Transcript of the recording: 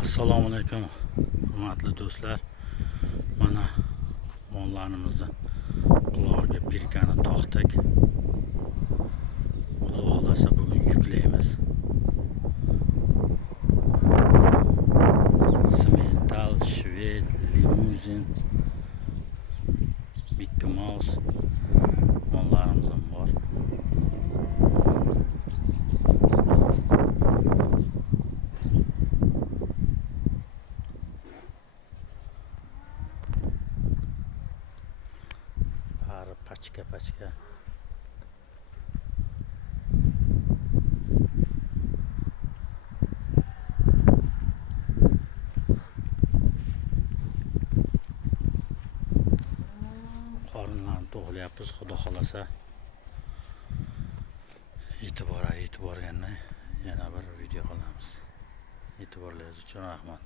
Assalomu alaykum hurmatli do'stlar. Mana mollarimizni qulog'iga birkani toqdik. Xudo xolasa bugun yuklaymiz. Simental, shved, limuzin, Mickey Mouse mollarimiz ham bor. Bari pachka. Qorinlarni to'g'layapmiz. Xudo xolasa yetib borganda yana bir video qilamiz. E'tiborlaringiz uchun rahmat.